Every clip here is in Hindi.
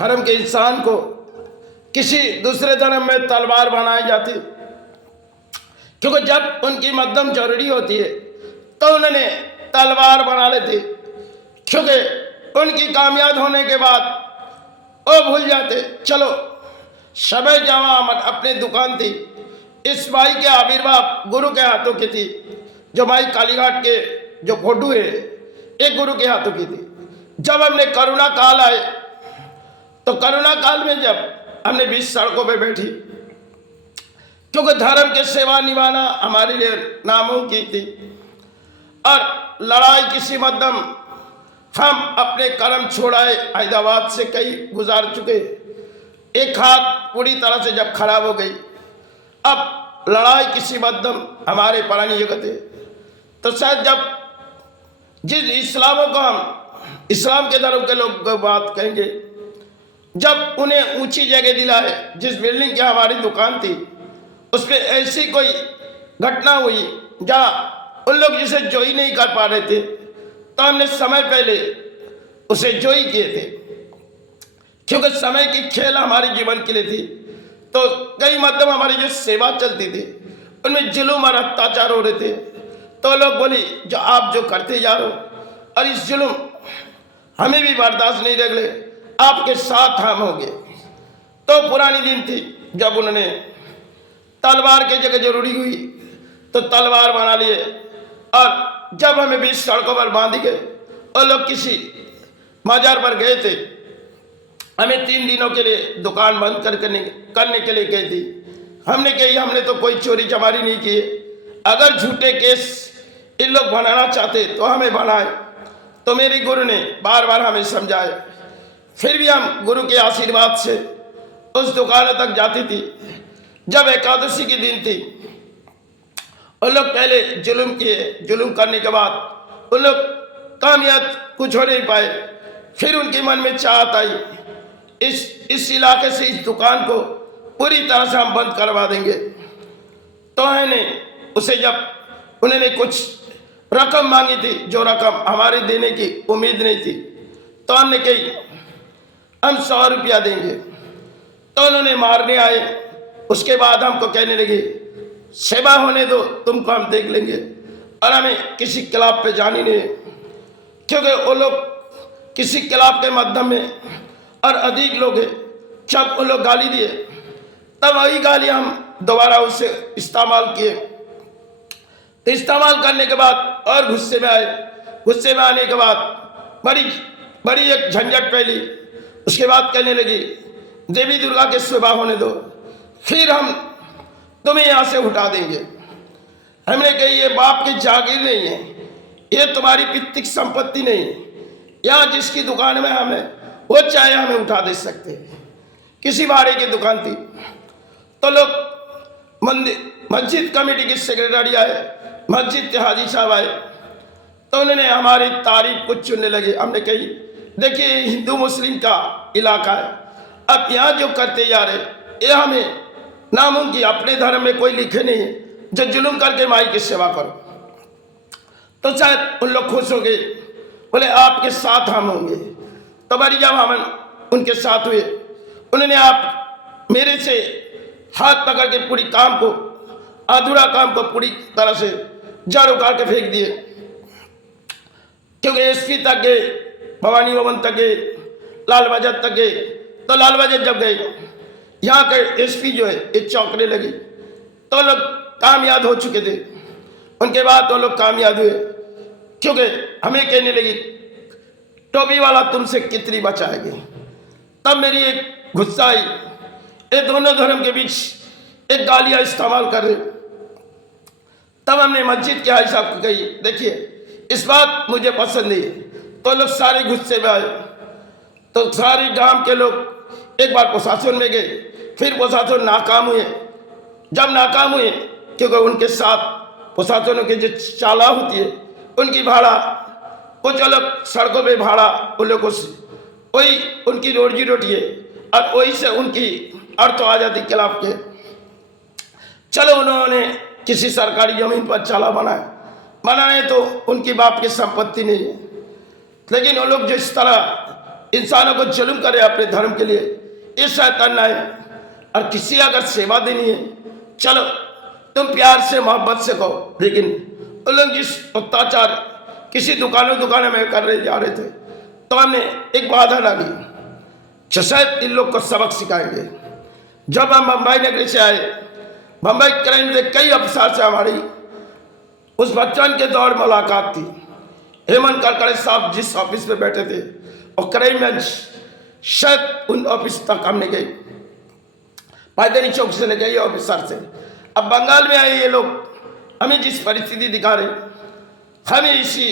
धर्म के इंसान को किसी दूसरे धर्म में तलवार बनाई जाती, क्योंकि जब उनकी मध्यम जरूरी होती है तो उन्होंने तलवार बना लेते, क्योंकि उनकी कामयाब होने के बाद वो भूल जाते। चलो समय जमा अपनी दुकान थी, इस माई के आविर्भाव गुरु के हाथों की थी। जो माई कालीघाट के जो फोटो है एक गुरु के हाथों की थी। जब हमने करुणा काल आए तो करुणा काल में जब हमने 20 सड़कों पे बैठी, क्योंकि धर्म के सेवा निभाना हमारे लिए नामुमकिन थी और लड़ाई किसी मध्यम हम अपने कर्म छोड़ाए हैदराबाद से कई गुजार चुके। एक हाथ पूरी तरह से जब खराब हो गई, अब लड़ाई किसी मध्यम हमारे पुरानी जगत है। तो शायद जब जिस इस्लामों को हम इस्लाम के धर्म के लोग बात कहेंगे, जब उन्हें ऊंची जगह दिलाए, जिस बिल्डिंग की हमारी दुकान थी उस पर ऐसी कोई घटना हुई जहाँ उन लोग जिसे जोई नहीं कर पा रहे थे, तो हमने समय पहले उसे जोई किए थे, क्योंकि समय की खेल हमारे जीवन के लिए थी। तो कई मध्यम हमारी जो सेवा चलती थी उनमें जुल्म और अत्याचार हो रहे थे, तो लोग बोली जो आप जो करते जा रहे हो और इस जुल्म हमें भी बर्दाश्त नहीं रह गए, आपके साथ हम होंगे। तो पुरानी दिन थी जब उन्होंने तलवार की जगह जरूरी हुई तो तलवार बना लिए, और जब हमें 20 सड़कों पर बांध गए और लोग किसी मजार पर गए थे, हमें 3 दिनों के लिए दुकान बंद करने के लिए कही थी। हमने कही हमने तो कोई चोरी चमारी नहीं की, अगर झूठे केस इन लोग बनाना चाहते तो हमें बनाए। तो मेरे गुरु ने बार बार हमें समझाए, फिर भी हम गुरु के आशीर्वाद से उस दुकान तक जाती थी। जब एकादशी की दिन थी, उन लोग पहले जुल्म किए, जुल्म करने के बाद उन लोग कामयाब कुछ हो नहीं पाए। फिर उनके मन में चाहत आई, इस इलाके से इस दुकान को पूरी तरह से हम बंद करवा देंगे। तो हमने उसे जब उन्होंने कुछ रकम मांगी थी, जो रकम हमारे देने की उम्मीद नहीं थी, तो हमने कही हम 100 रुपया देंगे। तो उन्होंने मारने आए। उसके बाद हमको कहने लगे सेवा होने दो, तुमको हम देख लेंगे, और हमें किसी क्लब पे जानी नहीं, क्योंकि वो लोग किसी क्लब के माध्यम में और अधिक लोग हैं। जब वो लोग गाली दिए तब वही गाली हम दोबारा उससे इस्तेमाल किए। तो इस्तेमाल करने के बाद और गुस्से में आए। गुस्से में आने के बाद बड़ी एक झंझट फैली। उसके बाद कहने लगी देवी दुर्गा के सेवा होने दो, फिर हम तुम्हें यहाँ से उठा देंगे। हमने कही ये बाप की जागीर नहीं है, ये तुम्हारी पितृक संपत्ति नहीं है, यहाँ जिसकी दुकान में हमें वो चाहे हमें उठा दे सकते हैं। किसी भाड़े की दुकान थी, तो लोग मस्जिद कमेटी के सेक्रेटरी आए, मस्जिद के हाजी साहब आए, तो उन्होंने हमारी तारीफ कुछ चुनने लगे। हमने कही देखिए हिंदू मुस्लिम का इलाका है, अब यहाँ जो करते जा रहे ये हमें नामुमकिन, अपने धर्म में कोई लिखे नहीं है जो जुल्म करके माई की सेवा करो। तो शायद उन लोग खुश हो गए, बोले आपके साथ हम होंगे। तो बड़ी जब हम उनके साथ हुए, उन्होंने आप मेरे से हाथ पकड़ के पूरी काम को, अधूरा काम को पूरी तरह से जड़ उखाड़ के फेंक दिए, क्योंकि एसपी तक गए, भवानी भवन तक गए, लाल बाजार तक गए। तो लाल बाजार जब गए, यहाँ के एसपी जो है एक चौंकने लगी, तो लोग कामयाब हो चुके थे। उनके बाद तो लोग कामयाब हुए, क्योंकि हमें कहने लगी टोपी वाला तुमसे कितनी बचाएगी। तब मेरी एक गुस्सा आई, ये दोनों धर्म के बीच एक गालियाँ इस्तेमाल कर रहे। तब हमने मस्जिद के हाजी साहब को कही देखिए इस बात मुझे पसंद नहीं है। तो लोग सारे गुस्से में आए। तो सारे गांव के लोग एक बार प्रशासन में गए, फिर प्रशासन नाकाम हुए। जब नाकाम हुए, क्योंकि उनके साथ प्रशासनों की जो चाला होती है उनकी भाड़ा, कुछ अलग सड़कों पे भाड़ा उन लोगों से, वही उनकी रोजी रोटी है, और वही से उनकी अर्थ आ जाती खिलाफ के। चलो उन्होंने किसी सरकारी जमीन पर चाला बनाए तो उनकी बाप की संपत्ति नहीं है, लेकिन वो लोग जो इस तरह इंसानों को जुल्म करे अपने धर्म के लिए, ये शैतान ना है। और किसी अगर सेवा देनी है, चलो तुम प्यार से मोहब्बत से कहो, लेकिन उन लोग जिस अत्याचार किसी दुकानों में कर रहे जा रहे थे, तो हमने एक बाधा डाली, शायद इन लोग को सबक सिखाएंगे। जब हम बम्बई नगरी से आए, बम्बई क्राइम से कई अफसर से हमारी उस बच्चन के दौर मुलाकात थी। हेमंत करकरे साहब जिस ऑफिस में बैठे थे और क्राइम ब्रांच, शायद उन ऑफिस तक हमने गए, पायदरी चौक से लेके ऑफिसर से। अब बंगाल में आए ये लोग हमें जिस परिस्थिति दिखा रहे, हमें इसी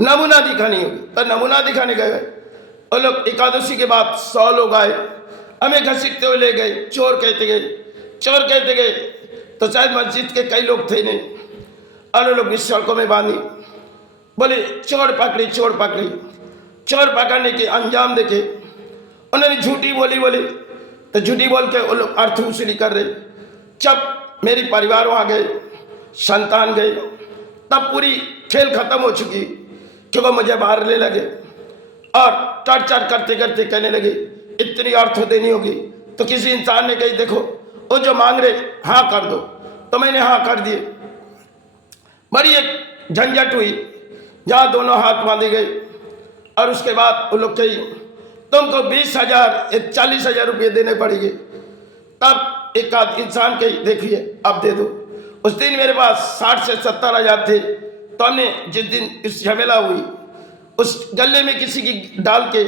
नमूना दिखानी होगी। तो नमूना दिखाने गए वो लोग, एकादशी के बाद 100 लोग आए, हमें घसीटते हुए ले गए, चोर कहते गए। तो शायद मस्जिद के कई लोग थे नहीं, और लोग इस सड़कों में बांधी, बोले चोर पकड़ी। चोर पकड़ने के अंजाम देखे उन्होंने झूठी बोली, तो झूठी बोल के वो लोग अर्थ वसूली कर रहे। जब मेरी परिवार वहाँ गए, संतान गए, तब पूरी खेल खत्म हो चुकी, क्योंकि मुझे बाहर ले लगे और टर्चर करते कहने लगे इतनी अर्थ देनी होगी। तो किसी इंसान ने कही देखो वो जो मांग रहे हाँ कर दो, तो मैंने हाँ कर दिए। बड़ी एक झंझट हुई जहाँ दोनों हाथ बांधे गए, और उसके बाद वो लोग कही तुमको 20,000 या 40,000 रुपये देने पड़ेंगे। तब एक आध इंसान कही देखिए अब दे दो। उस दिन मेरे पास 60 से 70,000 थे। तो हमने जिस दिन इस झमेला हुई, उस गले में किसी की डाल के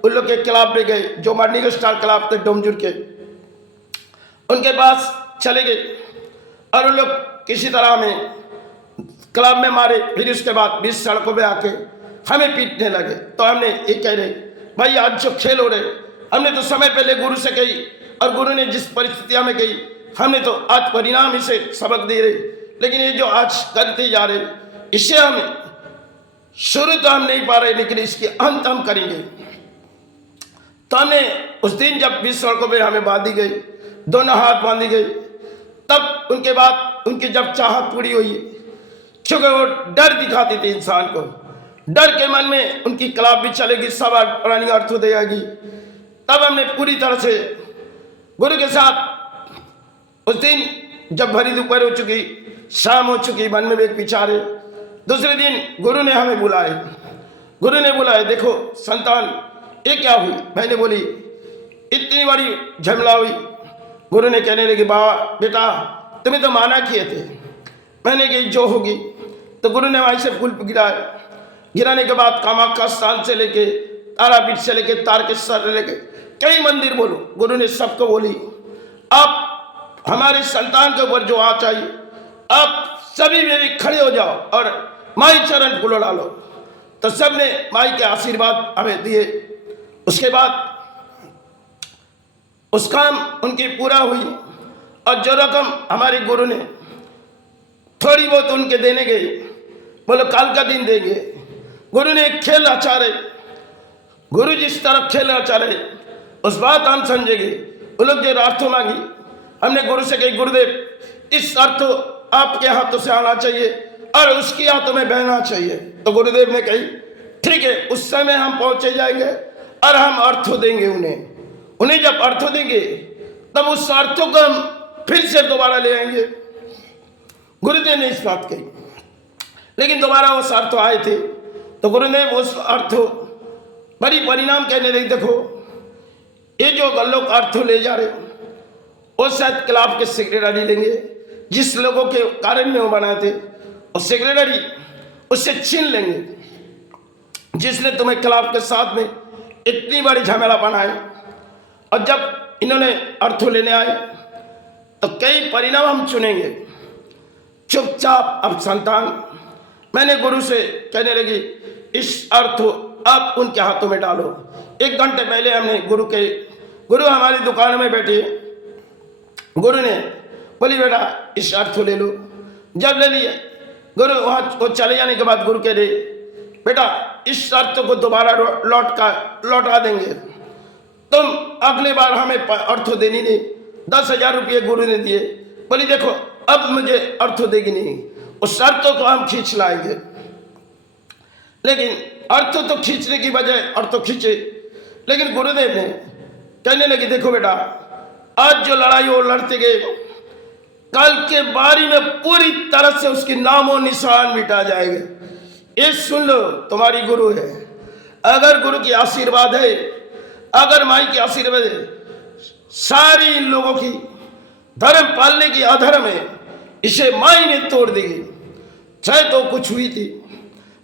उन लोग के क्लब में गए, जो मॉर्निंग स्टार क्लब थे डोमजुर के, उनके पास चले गए और उन लोग किसी तरह हमें क्लब में मारे। फिर उसके बाद 20 सड़कों में आके हमें पीटने लगे। तो हमने ये कह रहे भाई आज जो खेल हो रहे, हमने तो समय पहले गुरु से कही, और गुरु ने जिस परिस्थिति में कही, हमने तो आज परिणाम इसे सबक दे रहे। लेकिन ये जो आज करते जा रहे, इसे हम शुरू तो हम नहीं पा रहे, लेकिन इसके अंत हम करेंगे। तो हमने उस दिन जब 20 सड़कों में हमें बांधी गई, दोनों हाथ बांधी गई, तब उनके बाद उनकी जब चाहत पूरी हुई, क्योंकि वो डर दिखाती थी इंसान को, डर के मन में उनकी क्लाब भी चलेगी, सब पुरानी अर्थ हो जाएगी। तब हमने पूरी तरह से गुरु के साथ उस दिन जब भरी दोपहर हो चुकी, शाम हो चुकी, मन में एक विचार है। दूसरे दिन गुरु ने हमें बुलाए, देखो संतान ये क्या हुई। मैंने बोली इतनी बड़ी झमेला हुई। गुरु ने कहने लगे बाबा बेटा तुम्हें तो माना किए थे। मैंने कही जो होगी। तो गुरु ने वहीं से फूल गिराने के बाद कामाख्या स्थान से लेके तारापीठ से लेके तारकेश्वर से लेके कई मंदिर बोलो, गुरु ने सबको बोली आप हमारे संतान के ऊपर जो आ चाहिए आप सभी मेरे खड़े हो जाओ और माई चरण फूलो डालो। तो सब ने माई के आशीर्वाद हमें दिए। उसके बाद उस काम उनकी पूरा हुई, और जो रकम हमारे गुरु ने थोड़ी बहुत उनके देने गई, बोलो कल का दिन देंगे। गुरु ने एक खेल रचा रहे, गुरु जिस तरफ खेल रचा रहे उस बात हम समझेंगे। वो लोग जो अर्थ मांगी, हमने गुरु से कही गुरुदेव इस अर्थ आपके हाथों से आना चाहिए और उसके हाथों में बहना चाहिए। तो गुरुदेव ने कही ठीक है, उस समय हम पहुंचे जाएंगे और हम अर्थ देंगे उन्हें जब अर्थ देंगे तब उस अर्थों को हम फिर से दोबारा ले आएंगे। गुरुदेव ने इस बात कही, लेकिन दोबारा उस अर्थ आए थे तो गुरुदेव उस अर्थ बड़ी परिणाम कहने लगे देखो ये जो लोग अर्थ ले जा रहे वो शायद क्लब के सेक्रेटरी लेंगे, जिस लोगों के कारण में वो बनाए थे और सेक्रेटरी उससे छीन लेंगे, जिसने तुम्हें क्लब के साथ में इतनी बड़ी झमेला बनाई। और जब इन्होंने अर्थ लेने आए तो कई परिणाम हम चुनेंगे। चुपचाप अब संतान, मैंने गुरु से कहने लगी इस अर्थ आप उनके हाथों में डालो। 1 घंटे पहले हमने गुरु हमारी दुकान में बैठे, गुरु ने बोली बेटा इस अर्थ ले लो। जब ले लिए गुरु वहाँ वो चले जाने के बाद गुरु कह रहे बेटा इस अर्थ को दोबारा लौटा देंगे, तुम अगले बार हमें अर्थ देनी नहीं। 10,000 रुपये गुरु ने दिए, बोली देखो अब मुझे अर्थ देगी नहीं, उस अर्थ को हम खींच लाएंगे। लेकिन अर्थ तो खींचने की बजाय अर्थ खींचे लेकिन गुरुदेव ने कहने लगे, देखो बेटा, आज जो लड़ाई वो लड़ते गए, कल के बारी में पूरी तरह से उसकी नामो निशान मिटा जाएगा। ये सुन लो, तुम्हारी गुरु है। अगर गुरु की आशीर्वाद है, अगर माई की आशीर्वाद है, सारी इन लोगों की धर्म पालने की अधर्म है, इसे माई ने तोड़ देगी। चाहे तो कुछ हुई थी,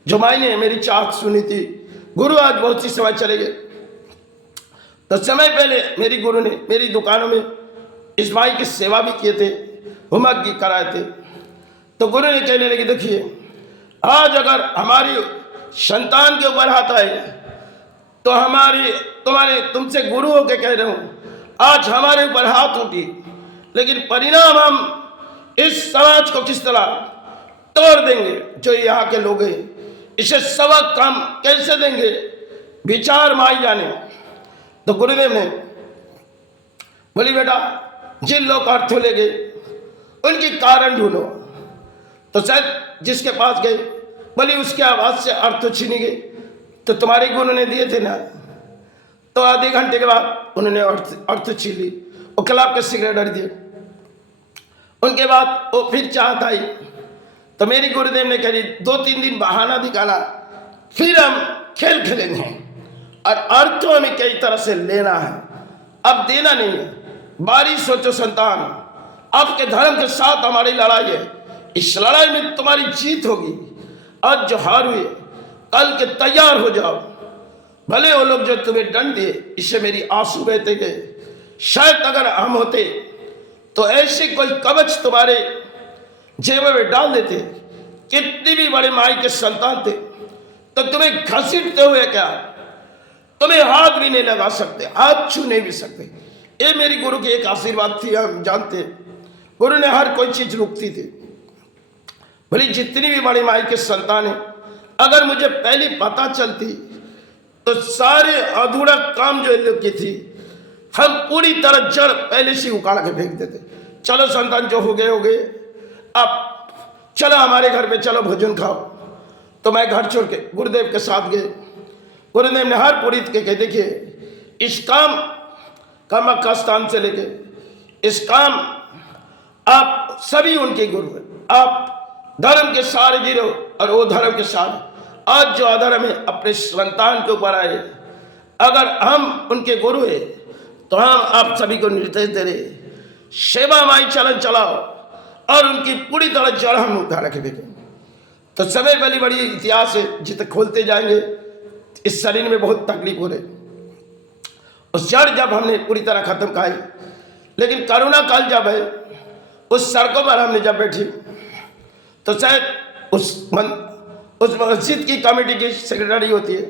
जो माई ने मेरी चाहत सुनी थी। गुरु आज बहुत सी समय चले गए, तो समय पहले मेरी गुरु ने मेरी दुकानों में इस माई की सेवा भी किए थे, होमवर्क भी कराए थे। तो गुरु ने कहने लगे, देखिए, आज अगर हमारी संतान के ऊपर हाथ आए तो तुमसे गुरु होके कह रहे हूं, आज हमारे ऊपर हाथ उठी, लेकिन परिणाम हम इस समाज को किस तरह तोड़ देंगे, जो यहाँ के लोग हैं, इसे सबक हम कैसे देंगे, विचार माई जाने। तो गुरुदेव ने बोली, बेटा, जिन लोग अर्थ ले गए उनकी कारण ढूंढो। तो शायद जिसके पास गए, बोली उसके आवाज से अर्थ छीनी गई, तो तुम्हारे गुरु ने दिए थे ना। तो आधे घंटे के बाद उन्होंने अर्थ छीन ली, वो क्लब के सिगरेट दिए। उनके बाद वो फिर चाहत आई, तो मेरी गुरुदेव ने कही 2-3 दिन बहाना निकाला, फिर हम खेल खेलेंगे और अर्थों में कई तरह से लेना है, अब देना नहीं है। बारी सोचो संतान, आपके धर्म के साथ हमारी लड़ाई है, इस लड़ाई में तुम्हारी जीत होगी। आज जो हार हुई, कल के तैयार हो जाओ। भले वो लोग जो तुम्हें दंड दिए, इससे मेरी आंसू बहते गए। शायद अगर हम होते तो ऐसे कोई कवच तुम्हारे जेब में डाल देते। कितनी भी बड़े माई के संतान थे, तो तुम्हें घसीटते हुए क्या, तुम्हें हाथ भी नहीं लगा सकते, हाथ छू नहीं भी सकते। ये मेरी गुरु की एक आशीर्वाद थी। हम जानते, गुरु ने हर कोई चीज रुकती थी। भले जितनी भी बड़ी माई के संतान है, अगर मुझे पहले पता चलती तो सारे अधूरा काम जो लोग की थी, हम पूरी तरह जड़ पहले से उखाड़ के फेंक देते। चलो संतान, जो हो गए, अब चलो हमारे घर पे, चलो भोजन खाओ। तो मैं घर छोड़ के गुरुदेव के साथ गए। गुरुदेव ने हर पुरीत के कहे, देखिए, इस काम का स्थान से लेके इस काम, आप सभी उनके गुरु हैं। आप धर्म के सारे गिरो और वो धर्म के सारे। आज जो अधर्म है अपने संतान के ऊपर आए, अगर हम उनके गुरु हैं तो हम आप सभी को निर्देश दे रहे, सेवा माई चलन चलाओ और उनकी पूरी तरह जड़ हम उठा के देखें। तो समय पहली बड़ी इतिहास है, जितने खोलते जाएंगे इस शरीर में बहुत तकलीफ हो रही। उस जड़ जब हमने पूरी तरह खत्म खाई, लेकिन करुणा काल जब है, उस सड़कों पर हमने जब बैठी, तो शायद उस मस्जिद की कमेटी की सेक्रेटरी होती है,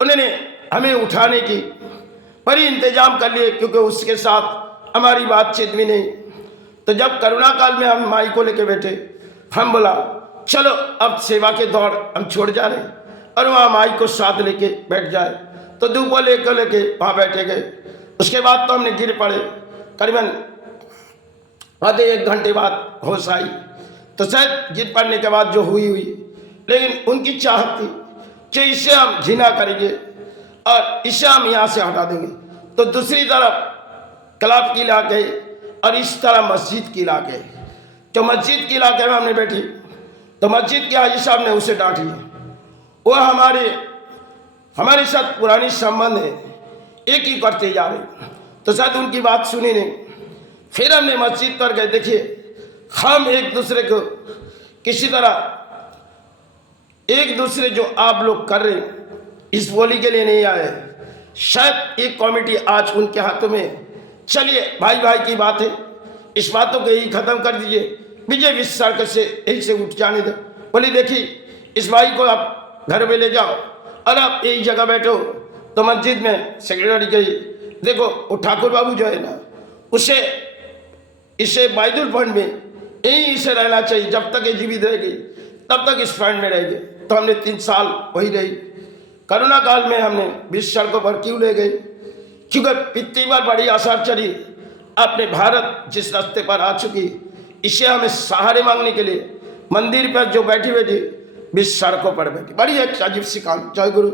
उन्होंने हमें उठाने की बड़ी इंतजाम कर लिए, क्योंकि उसके साथ हमारी बातचीत भी नहीं। तो जब करुणा काल में हम माई को लेके बैठे, हम बोला चलो अब सेवा के दौड़ हम छोड़ जा रहे, और वहाँ माई को साथ लेके बैठ जाए। तो धूप लेके वहाँ बैठे गए। उसके बाद तो हमने गिर पड़े। करीबन आधे 1 घंटे बाद होश आई। तो शायद गिर पड़ने के बाद जो हुई, लेकिन उनकी चाहत थी कि इसे हम घिना करेंगे और इसे हम यहाँ से हटा देंगे। तो दूसरी तरफ क्लब की इलाके और इस तरह मस्जिद की इलाके। जो मस्जिद के इलाके में हमने बैठी, तो मस्जिद के हाजी साहब ने उसे डांटी। वो हमारे साथ पुरानी संबंध है, एक ही करते जा रहे। तो शायद उनकी बात सुनी नहीं। फिर हमने मस्जिद पर गए। देखिए, हम एक दूसरे को किसी तरह, एक दूसरे जो आप लोग कर रहे इस बोली के लिए नहीं आए। शायद एक कमेटी आज उनके हाथों में। चलिए भाई भाई की बात है, इस बातों को ही खत्म कर दीजिए। विजय विश्व से यही से उठ जाने दो। बोली देखिए, इस भाई को आप घर में ले जाओ और आप एक जगह बैठो। तो मस्जिद में सेक्रेटरी गई, देखो वो ठाकुर बाबू जो है ना, इसे बाइदुल फंड में यही इसे रहना चाहिए। जब तक ये जीवित रहेगी तब तक इस फंड में रहेगी। तो हमने 3 साल वही रही। कोरोना काल में हमने 20 सड़कों पर क्यों ले गई, क्योंकि इतनी बार बड़ी आसार चली। अपने भारत जिस रास्ते पर आ चुकी, इसे हमें सहारे मांगने के लिए मंदिर पर जो बैठी 20 सड़कों पर बैठी। बड़ी एक अजीब सी काम। जय गुरु।